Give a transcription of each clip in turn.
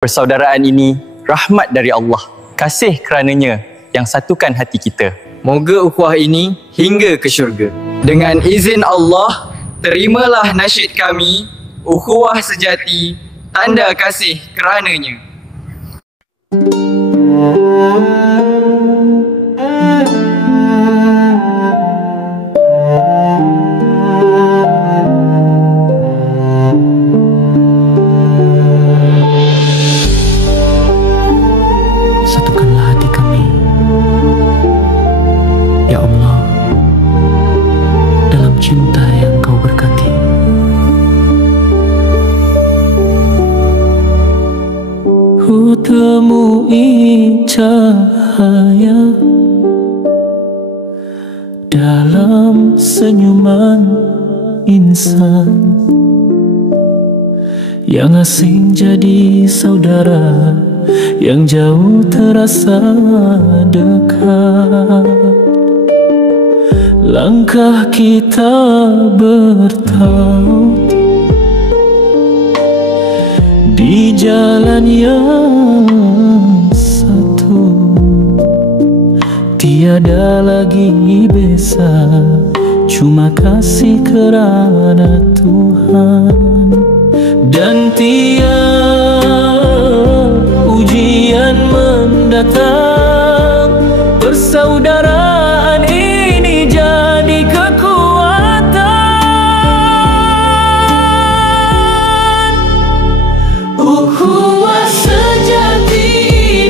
Persaudaraan ini rahmat dari Allah, kasih kerananya yang satukan hati kita. Moga ukhuwah ini hingga ke syurga. Dengan izin Allah, terimalah nasyid kami, ukhuwah sejati, tanda kasih kerananya. Satukanlah hati kami, ya Allah, dalam cinta yang Kau berkati. Ku temui cahaya dalam senyuman insan yang asing jadi saudara, yang jauh terasa dekat. Langkah kita bertaut di jalan yang satu, tiada lagi besa, cuma kasih kerana Tuhan. Dan tiap ujian mendatang, persaudaraan ini jadi kekuatan. Ukhuwah sejati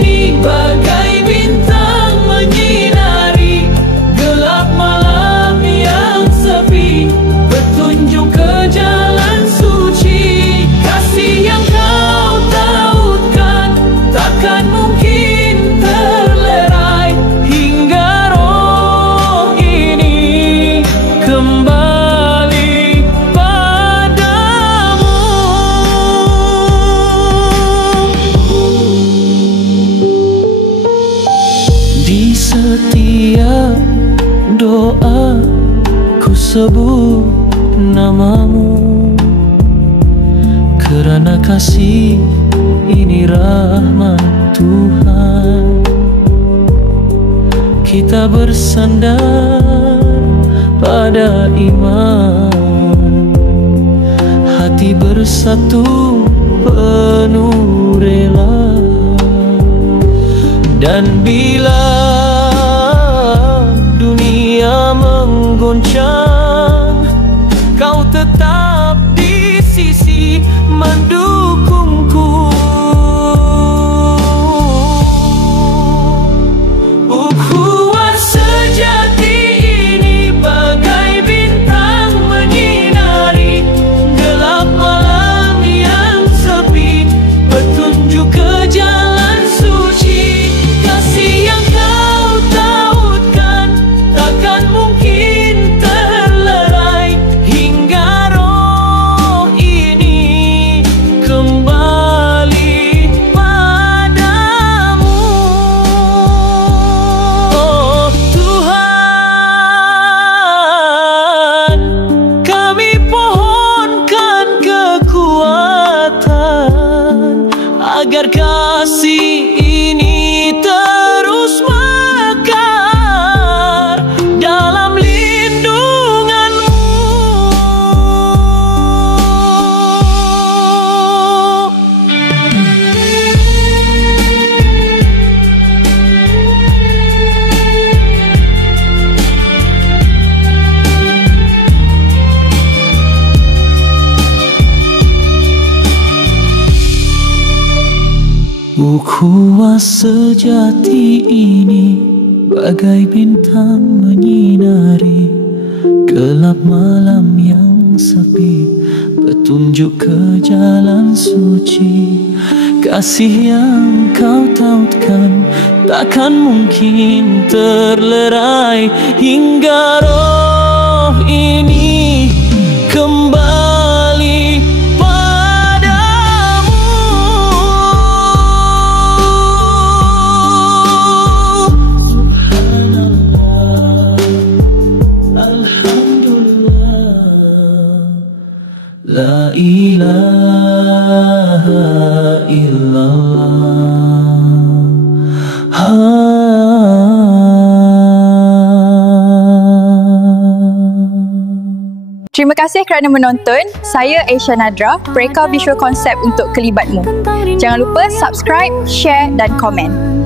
ini bagai bintang menyinari gelap malam yang sepi, bertunjuk ke jalan suci. Kasih yang Kau tautkan takkan mungkin terlerai, hingga roh ini kembali padamu. Di setiap doa ku sebut namamu, kerana kasih ini rahmat Tuhan. Kita bersandar pada iman, hati bersatu penuh rela. Dan bila dunia menggoncang, Kau tetap di sisi mendukungku. Ukhuwah sejati ini bagai bintang menyinari gelap malam yang sepi, petunjuk ke jalan suci. Kasih yang Kau tautkan takkan mungkin terlerai, hingga roh ini kembali padamu. Oh Tuhan, kami pohonkan kekuatan agar kasih ini terus mekar dalam lindungan-Mu. Ukhuwah sejati ini bagai bintang menyinari gelap malam yang sepi, petunjuk ke jalan suci. Kasih yang Kau tautkan takkan mungkin terlerai, hingga roh ini kembali padamu. Subhanallah, alhamdulillah, la ilaha illallah. Terima kasih kerana menonton. Saya Aisyah Nadra, Pereka Visual Konsep untuk Kelibatmu. Jangan lupa subscribe, share dan komen.